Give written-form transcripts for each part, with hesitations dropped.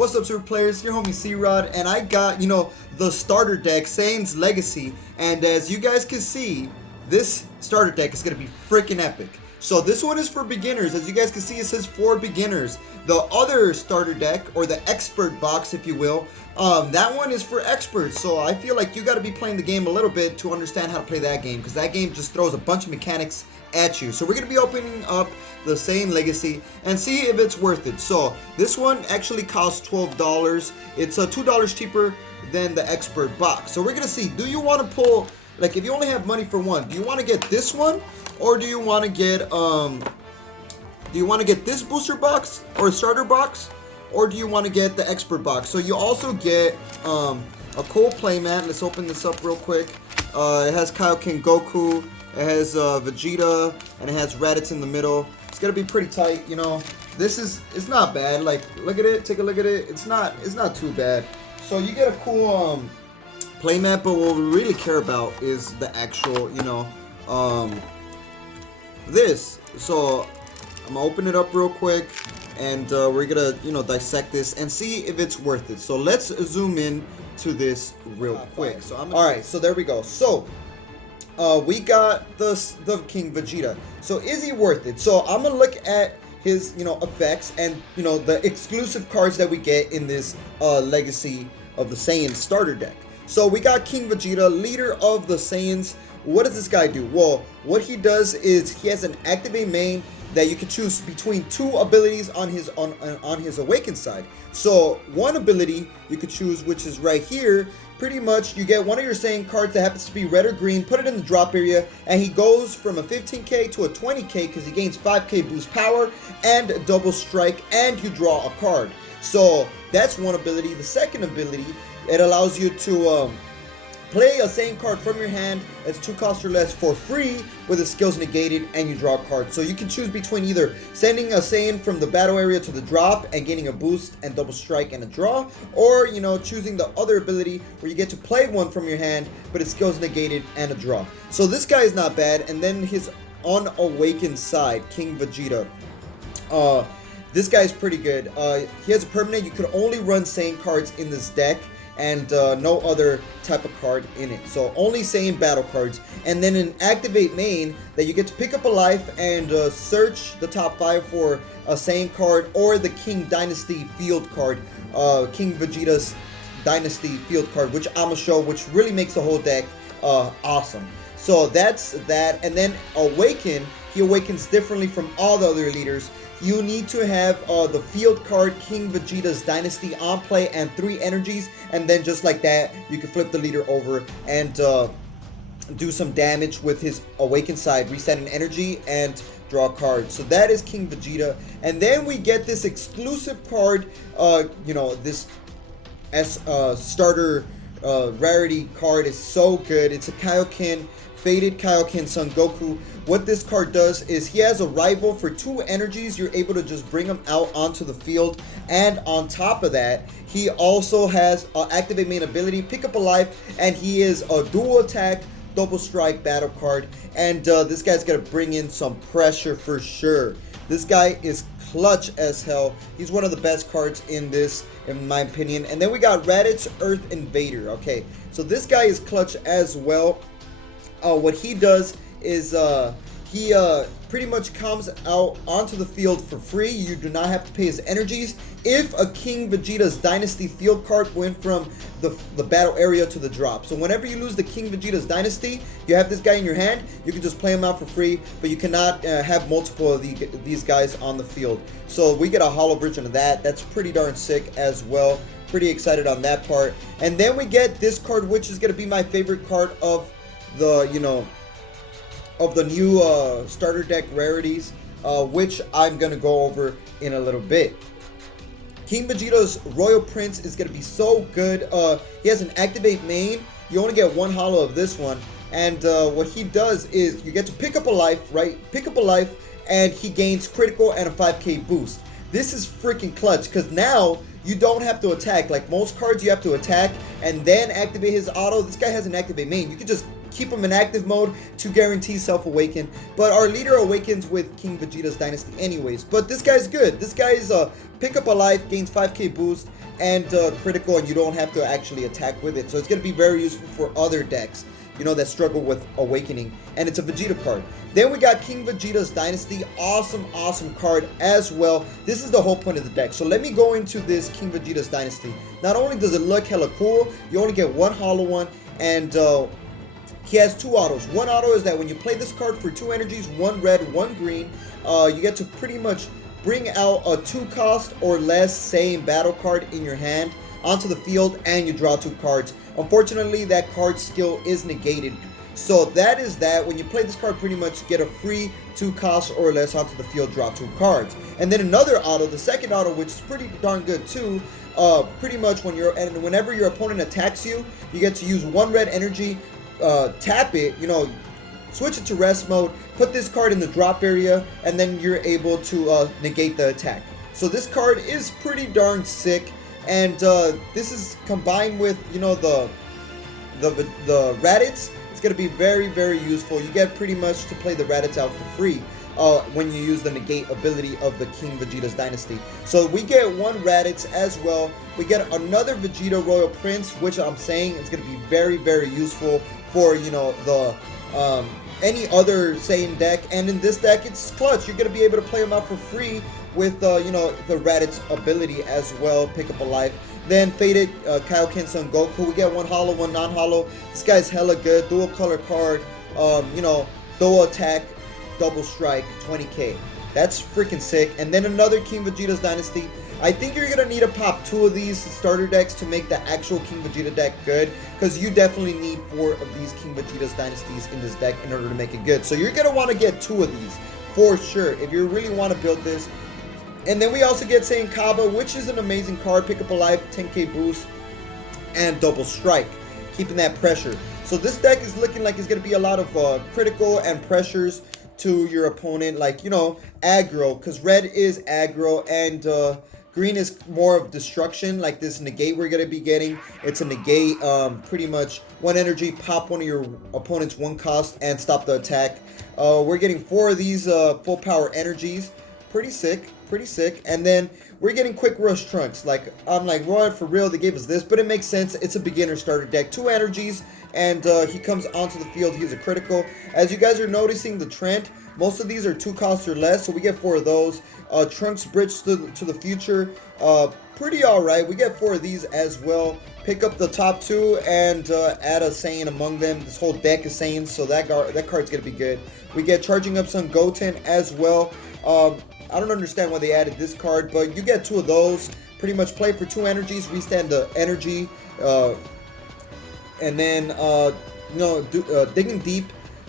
What's up, super players? Your homie C-Rod, and I got, the starter deck, Saiyans Legacy, and as you guys can see, this starter deck is going to be freaking epic. So this one is for beginners. As you guys can see, it says for beginners. The other starter deck, or the expert box, if you will, that one is for experts. So I feel like you got to be playing the game a little bit to understand how to play that game, because that game just throws a bunch of mechanics at you. So we're going to be opening up the Saiyan Legacy and see if it's worth it. So this one actually costs $12. It's $2 cheaper than the expert box. So we're going to see, do you want to pull, like, if you only have money for one, do you want to get this one, or do you want to get this booster box or starter box, or do you want to get the expert box? So you also get a cool playmat. Let's open this up real quick. It has Kaioken Goku, it has Vegeta, and it has Raditz in the middle. It's gonna be pretty tight, it's not bad. Like, look at it, take a look at it. It's not too bad. So you get a cool playmat, but what we really care about is the actual, this. So I'm gonna open it up real quick, and we're gonna, dissect this and see if it's worth it. So let's zoom in to this real quick. So alright, so there we go. So we got the King Vegeta. So is he worth it? So I'm gonna look at his effects and the exclusive cards that we get in this Legacy of the Saiyan starter deck. So we got King Vegeta, leader of the Saiyans. What does this guy do? Well, what he does is he has an activate main that you can choose between two abilities on his awakened side. So one ability you could choose, which is right here. Pretty much you get one of your Saiyan cards that happens to be red or green, put it in the drop area, and he goes from a 15k to a 20k because he gains 5k boost power and double strike, and you draw a card. So that's one ability. The second ability, it allows you to play a Saiyan card from your hand that's 2 cost or less for free with the skills negated, and you draw a card. So you can choose between either sending a Saiyan from the battle area to the drop and getting a boost and double strike and a draw, or choosing the other ability where you get to play one from your hand but its skills negated and a draw. So this guy is not bad. And then his unawakened side, King Vegeta. This guy's pretty good. He has a permanent. You could only run Saiyan cards in this deck, and no other type of card in it. So only Saiyan battle cards. And then an activate main that you get to pick up a life and search the top 5 for a Saiyan card or the King Dynasty field card. King Vegeta's Dynasty field card, which I'm gonna show, which really makes the whole deck awesome. So that's that. And then Awaken, he awakens differently from all the other leaders. You need to have the field card King Vegeta's Dynasty on play and 3 energies, and then just like that, you can flip the leader over and do some damage with his awakened side, reset an energy, and draw a card. So that is King Vegeta. And then we get this exclusive card, this starter rarity card is so good. It's a Kaioken, Faded Kaioken Son Goku. What this card does is he has a rival for 2 energies. You're able to just bring him out onto the field, and on top of that, he also has activate main ability, pick up a life, and he is a dual attack double strike battle card. And this guy's gonna bring in some pressure for sure. This guy is clutch as hell. He's one of the best cards in this, in my opinion. And then we got Raditz Earth Invader. Okay, so this guy is clutch as well. What he does is he pretty much comes out onto the field for free. You do not have to pay his energies. If a King Vegeta's Dynasty field card went from the battle area to the drop. So whenever you lose the King Vegeta's Dynasty, you have this guy in your hand, you can just play him out for free, but you cannot have multiple of these guys on the field. So we get a hollow version of that. That's pretty darn sick as well. Pretty excited on that part. And then we get this card, which is going to be my favorite card of the new starter deck rarities, which I'm gonna go over in a little bit. King Vegeta's Royal Prince is gonna be so good. He has an activate main. You only get 1 hollow of this one, and what he does is you get to pick up a life, right? Pick up a life, and he gains critical and a 5k boost. This is freaking clutch, because now you don't have to attack. Like most cards, you have to attack and then activate his auto. This guy has an activate main. You can just keep him in active mode to guarantee self-awaken. But our leader awakens with King Vegeta's Dynasty anyways. But this guy's good. This guy is pick up a life, gains 5k boost, and critical, and you don't have to actually attack with it. So it's going to be very useful for other decks, you know, that struggle with Awakening. And it's a Vegeta card. Then we got King Vegeta's Dynasty. Awesome card as well. This is the whole point of the deck. So let me go into this King Vegeta's Dynasty. Not only does it look hella cool, you only get one holo one, and he has two autos. One auto is that when you play this card for 2 energies, 1 red, 1 green, you get to pretty much bring out a 2 cost or less Saiyan battle card in your hand onto the field, and you draw 2 cards. Unfortunately, that card skill is negated. So that is that. When you play this card, pretty much get a free 2 cost or less onto the field, draw 2 cards. And then another auto, the second auto, which is pretty darn good too, pretty much whenever your opponent attacks you, you get to use 1 red energy, tap it, you know, switch it to rest mode, put this card in the drop area, and then you're able to negate the attack. So this card is pretty darn sick, and this is combined with, you know, the Raditz. It's going to be very useful. You get pretty much to play the Raditz out for free when you use the negate ability of the King Vegeta's Dynasty. So we get 1 Raditz as well. We get another Vegeta Royal Prince, which I'm saying is going to be very useful for, you know, the any other Saiyan deck. And in this deck, it's clutch. You're going to be able to play them out for free with, you know, the Raditz ability as well. Pick up a life. Then Faded Kaioken Son Goku. We get 1 holo, 1 non-holo. This guy's hella good. Dual color card. You know, dual attack, double strike, 20k. That's freaking sick. And then another King Vegeta's Dynasty. I think you're going to need to pop 2 of these starter decks to make the actual King Vegeta deck good, because you definitely need 4 of these King Vegeta's Dynasties in this deck in order to make it good. So you're going to want to get 2 of these for sure if you really want to build this. And then we also get Saiyan Kaba, which is an amazing card. Pick up a life, 10k boost, and double strike, keeping that pressure. So this deck is looking like it's going to be a lot of critical and pressures to your opponent, like, you know, aggro, because red is aggro, and green is more of destruction, like this negate we're going to be getting. It's a negate, pretty much 1 energy, pop one of your opponent's 1 cost, and stop the attack. We're getting 4 of these full power energies. Pretty sick. And then we're getting Quick Rush Trunks. Like, I'm like, Roy, for real, they gave us this, but it makes sense. It's a beginner starter deck. 2 energies, and he comes onto the field. He's a critical. As you guys are noticing the trend, most of these are 2 costs or less, so we get 4 of those. Trunks Bridge to the Future, pretty alright. We get 4 of these as well. Pick up the top 2 and add a Saiyan among them. This whole deck is Saiyans, so that card's gonna be good. We get Charging Up Son Goten as well. I don't understand why they added this card, but you get 2 of those. Pretty much play for 2 energies, restand the energy, and then you know, Digging Deep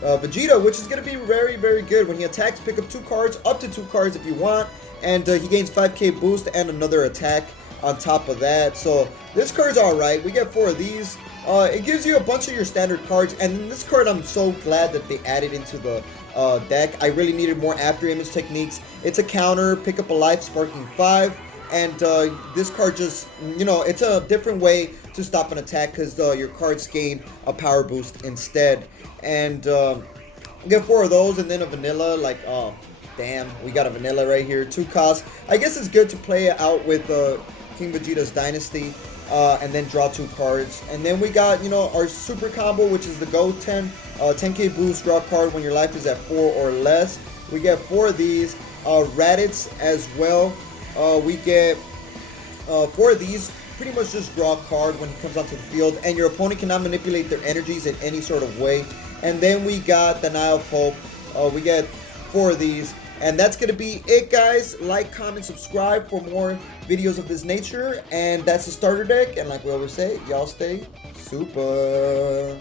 Vegeta, which is going to be very good. When he attacks, pick up 2 cards, up to 2 cards if you want, and he gains 5k boost and another attack on top of that. So this card's alright. We get 4 of these. It gives you a bunch of your standard cards, and this card I'm so glad that they added into the deck. I really needed more after image techniques. It's a counter, pick up a life, sparking 5, and this card just, you know, it's a different way to stop an attack, because your cards gain a power boost instead. And get 4 of those, and then a vanilla. Like, oh damn, we got a vanilla right here, 2 costs. I guess it's good to play it out with King Vegeta's Dynasty, and then draw 2 cards. And then we got, you know, our super combo, which is the Goten, 10k boost, draw card when your life is at 4 or less. We get 4 of these. Raditz as well. We get 4 of these. Pretty much just draw a card when he comes onto the field, and your opponent cannot manipulate their energies in any sort of way. And then we got the Nile of Hope. We get 4 of these. And that's going to be it, guys. Like, comment, subscribe for more videos of this nature. And that's the starter deck. And like we always say, y'all stay super.